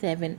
7।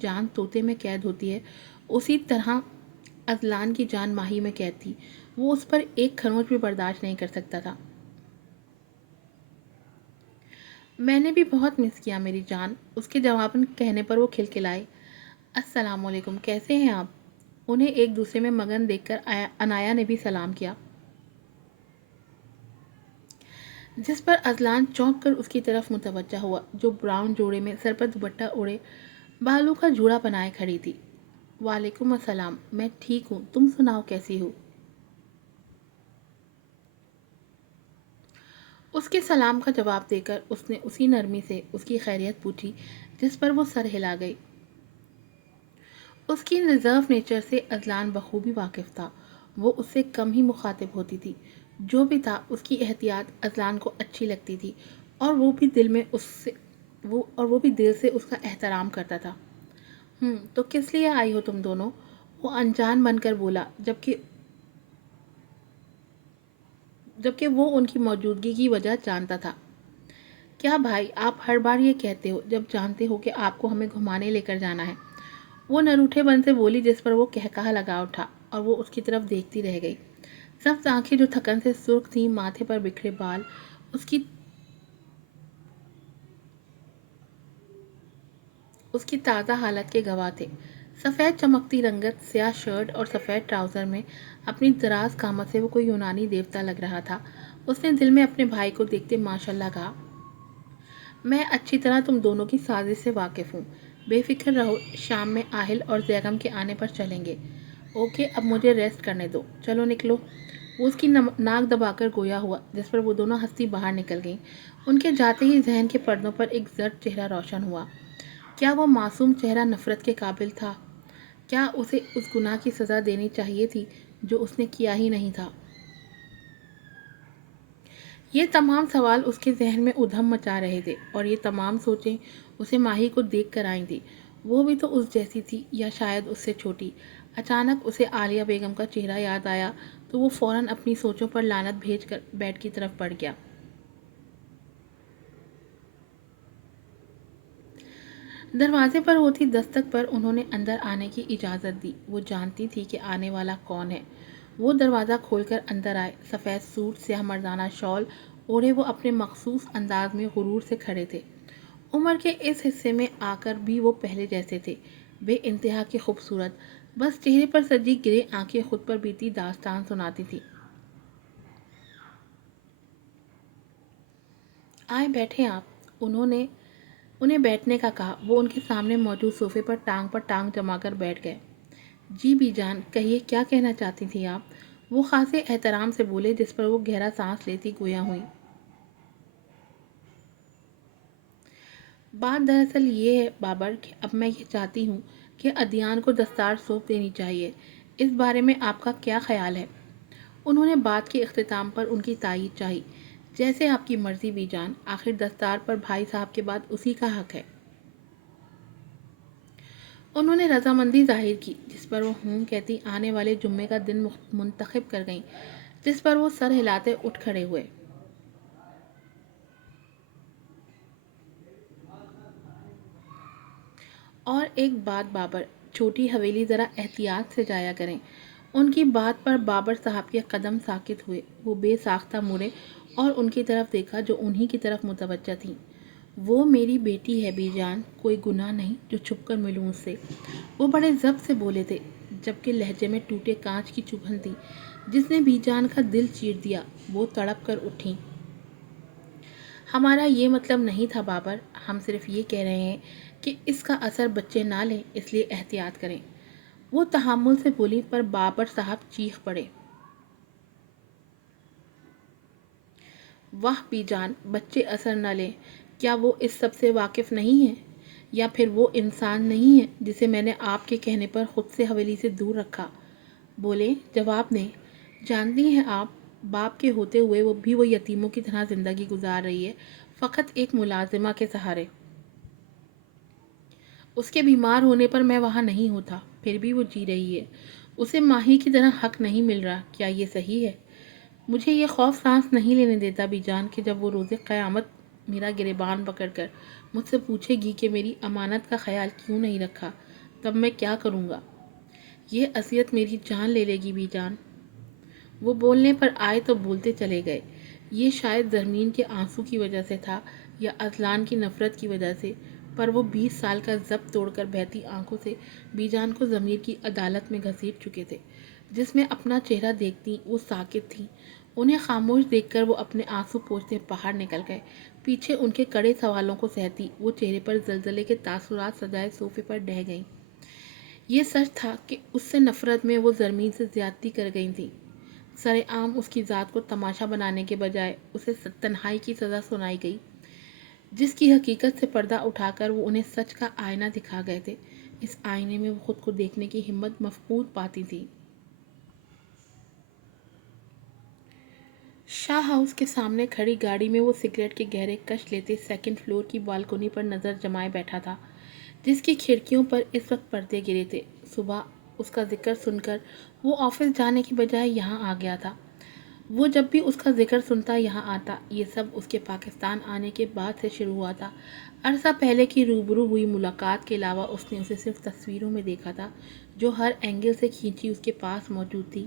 جان طوطے میں قید ہوتی ہے اسی طرح اذلان کی جان ماہی میں قید تھی۔ وہ اس پر ایک خروش بھی برداشت نہیں کر سکتا تھا۔ میں نے بھی بہت مس کیا میری جان، اس کے جواباً کہنے پر وہ کھلکھلائے۔ السلام علیکم، کیسے ہیں آپ؟ انہیں ایک دوسرے میں مگن دیکھ کر انایا نے بھی سلام کیا، جس پر اذلان چونک کر اس کی طرف متوجہ ہوا جو براؤن جوڑے میں سر پر دوپٹہ اوڑے بالوں کا جوڑا بنائے کھڑی تھی۔ وعلیکم السلام، میں ٹھیک ہوں، تم سناؤ کیسی ہو؟ اس کے سلام کا جواب دے کر اس نے اسی نرمی سے اس کی خیریت پوچھی جس پر وہ سر ہلا گئی۔ اس کی ریزرو نیچر سے اذلان بخوبی واقف تھا۔ وہ اس سے کم ہی مخاطب ہوتی تھی۔ جو بھی تھا اس کی احتیاط اذلان کو اچھی لگتی تھی اور وہ بھی دل سے اس کا احترام کرتا تھا۔ تو کس لیے آئی ہو تم دونوں؟ وہ انجان بن کر بولا، جبکہ وہ ان کی موجودگی کی وجہ جانتا تھا۔ کیا بھائی، آپ ہر بار یہ کہتے ہو جب جانتے ہو کہ آپ کو ہمیں گھمانے لے کر جانا ہے؟ وہ نروٹھے بن سے بولی جس پر وہ کہکہا لگا اٹھا اور وہ اس کی طرف دیکھتی رہ گئی۔ سبز آنکھیں جو تھکن سے سرخ تھیں، ماتھے پر بکھرے بال اس کی تازہ حالت کے گواہ تھے۔ سفید چمکتی رنگت سیاہ شرٹ اور سفید ٹراؤزر میں اپنی دراز قامت سے وہ کوئی یونانی دیوتا لگ رہا تھا۔ اس نے دل میں اپنے بھائی کو دیکھتے ماشاءاللہ کہا، میں اچھی طرح تم دونوں کی سازش سے واقف ہوں۔ بے فکر رہو، شام میں آہل اور زیغم کے آنے پر چلیں گے۔ اوکے، اب مجھے ریسٹ کرنے دو، چلو نکلو۔ وہ اس کی ناک دبا کر گویا ہوا جس پر وہ دونوں ہنستی باہر نکل گئیں۔ ان کے جاتے ہی ذہن کے پردوں پر ایک زرد چہرہ روشن ہوا۔ کیا وہ معصوم چہرہ نفرت کے قابل تھا؟ کیا اسے اس گناہ کی سزا دینی چاہیے تھی جو اس نے کیا ہی نہیں تھا؟ یہ تمام سوال اس کے ذہن میں ادھم مچا رہے تھے اور یہ تمام سوچیں اسے ماہی کو دیکھ کر آئی تھی۔ وہ بھی تو اس جیسی تھی یا شاید اس سے چھوٹی۔ اچانک اسے عالیہ بیگم کا چہرہ یاد آیا تو وہ فوراً اپنی سوچوں پر لعنت بھیج کر بیڈ کی طرف بڑھ گیا۔ دروازے پر ہوتی دستک پر انہوں نے اندر آنے کی اجازت دی۔ وہ جانتی تھی کہ آنے والا کون ہے۔ وہ دروازہ کھول کر اندر آئے۔ سفید سوٹ، سیاہ مردانہ شال اوڑھے وہ اپنے مخصوص انداز میں غرور سے کھڑے تھے۔ عمر کے اس حصے میں آ کر بھی وہ پہلے جیسے تھے، بے انتہا کے خوبصورت، بس چہرے پر سجی گرے آنکھیں خود پر بیتی داستان سناتی تھی۔ آئے بیٹھیں آپ، انہیں بیٹھنے کا کہا۔ وہ ان کے سامنے موجود صوفے پر ٹانگ جما کر بیٹھ گئے۔ جی بی جان، کہیے کیا کہنا چاہتی تھی آپ؟ وہ خاصے احترام سے بولے جس پر وہ گہرا سانس لیتی گویا ہوئی۔ بات دراصل یہ ہے بابر کہ اب میں یہ چاہتی ہوں کہ ادیان کو دستار سونپ دینی چاہیے۔ اس بارے میں آپ کا کیا خیال ہے؟ انہوں نے بات کے اختتام پر ان کی تائید چاہی۔ جیسے آپ کی مرضی بی جان، آخر دستار پر بھائی صاحب کے بعد اسی کا حق ہے۔ انہوں نے رضامندی ظاہر کی جس پر وہ کہتی آنے والے جمعے کا دن منتخب کر گئیں، جس پر وہ سر ہلاتے اٹھ کھڑے ہوئے۔ اور ایک بات بابر، چھوٹی حویلی ذرا احتیاط سے جایا کریں۔ ان کی بات پر بابر صاحب کے قدم ساکت ہوئے۔ وہ بے ساختہ مڑے اور ان کی طرف دیکھا جو انہی کی طرف متوجہ تھیں۔ وہ میری بیٹی ہے بی جان، کوئی گناہ نہیں جو چھپ کر ملوں اس سے۔ وہ بڑے ضبط سے بولے تھے جبکہ لہجے میں ٹوٹے کانچ کی چبھن تھی جس نے بی جان کا دل چیر دیا۔ وہ تڑپ کر اٹھیں۔ ہمارا یہ مطلب نہیں تھا بابر، ہم صرف یہ کہہ رہے ہیں کہ اس کا اثر بچے نہ لیں، اس لیے احتیاط کریں۔ وہ تحمل سے بولی پر بابر صاحب چیخ پڑے، واہ بی جان، بچے اثر نہ لیں، کیا وہ اس سب سے واقف نہیں ہیں؟ یا پھر وہ انسان نہیں ہے جسے میں نے آپ کے کہنے پر خود سے حویلی سے دور رکھا؟ بولے، جواب دیں۔ جانتی ہیں آپ، باپ کے ہوتے ہوئے وہ یتیموں کی طرح زندگی گزار رہی ہے، فقط ایک ملازمہ کے سہارے۔ اس کے بیمار ہونے پر میں وہاں نہیں ہوتا، پھر بھی وہ جی رہی ہے۔ اسے ماہی کی طرح حق نہیں مل رہا، کیا یہ صحیح ہے؟ مجھے یہ خوف سانس نہیں لینے دیتا بی جان کہ جب وہ روز قیامت میرا گریبان پکڑ کر مجھ سے پوچھے گی کہ میری امانت کا خیال کیوں نہیں رکھا، تب میں کیا کروں گا؟ یہ اذیت میری جان لے لے گی بی جان۔ وہ بولنے پر آئے تو بولتے چلے گئے۔ یہ شاید زرمین کے آنسو کی وجہ سے تھا یا اذلان کی نفرت کی وجہ سے، پر وہ 20 سال کا ضبط توڑ کر بہتی آنکھوں سے بی جان کو ضمیر کی عدالت میں گھسیٹ چکے تھے، جس میں اپنا چہرہ دیکھتی وہ ساکت تھیں۔ انہیں خاموش دیکھ کر وہ اپنے آنسو پوچھتے باہر نکل گئے۔ پیچھے ان کے کڑے سوالوں کو سہتی وہ چہرے پر زلزلے کے تاثرات سجائے صوفے پر ڈہ گئیں۔ یہ سچ تھا کہ اس سے نفرت میں وہ زرمین سے زیادتی کر گئی تھی۔ سر عام اس کی ذات کو تماشا بنانے کے بجائے اسے تنہائی کی سزا سنائی گئی، جس کی حقیقت سے پردہ اٹھا کر وہ انہیں سچ کا آئینہ دکھا گئے تھے۔ اس آئینے میں وہ خود کو دیکھنے کی ہمت مفقود پاتی تھی۔ شاہ ہاؤس کے سامنے کھڑی گاڑی میں وہ سگریٹ کے گہرے کش لیتے سیکنڈ فلور کی بالکونی پر نظر جمائے بیٹھا تھا، جس کی کھڑکیوں پر اس وقت پردے گرے تھے۔ صبح اس کا ذکر سن کر وہ آفس جانے کی بجائے یہاں آ گیا تھا۔ وہ جب بھی اس کا ذکر سنتا یہاں آتا۔ یہ سب اس کے پاکستان آنے کے بعد سے شروع ہوا تھا۔ عرصہ پہلے کی روبرو ہوئی ملاقات کے علاوہ اس نے اسے صرف تصویروں میں دیکھا تھا، جو ہر اینگل سے کھینچی اس کے پاس موجود تھی۔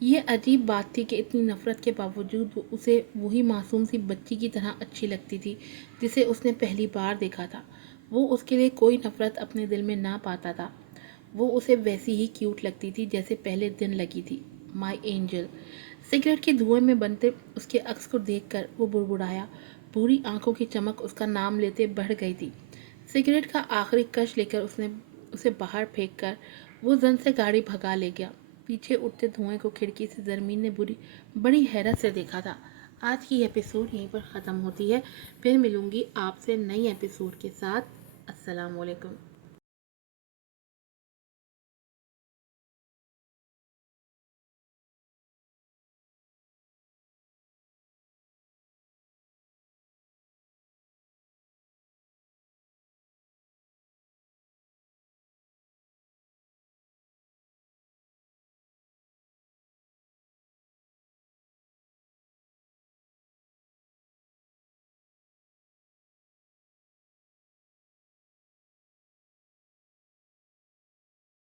یہ عجیب بات تھی کہ اتنی نفرت کے باوجود وہ اسے وہی معصوم سی بچی کی طرح اچھی لگتی تھی جسے اس نے پہلی بار دیکھا تھا۔ وہ اس کے لیے کوئی نفرت اپنے دل میں نہ پاتا تھا۔ وہ اسے ویسی ہی کیوٹ لگتی تھی جیسے پہلے دن لگی تھی۔ مائی اینجل۔ سگریٹ کے دھوئیں میں بنتے اس کے عکس کو دیکھ کر وہ بڑبڑایا۔ بھوری آنکھوں کی چمک اس کا نام لیتے بڑھ گئی تھی۔ سگریٹ کا آخری کش لے کر اس نے اسے باہر پھینک کر وہ زن سے گاڑی بھگا لے گیا۔ پیچھے اٹھتے دھوئیں کو کھڑکی سے زرمین نے بڑی حیرت سے دیکھا تھا۔ آج کی ایپیسوڈ یہیں پر ختم ہوتی ہے۔ پھر ملوں گی آپ سے نئی ایپیسوڈ کے ساتھ۔ السلام علیکم۔